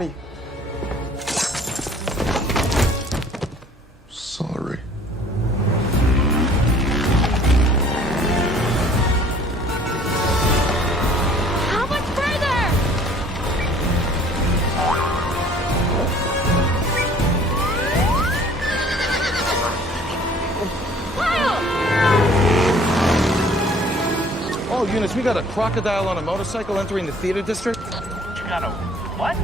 Copy. Sorry. How much further? Kyle! All units, we got a crocodile on a motorcycle entering the theater district. You got a what?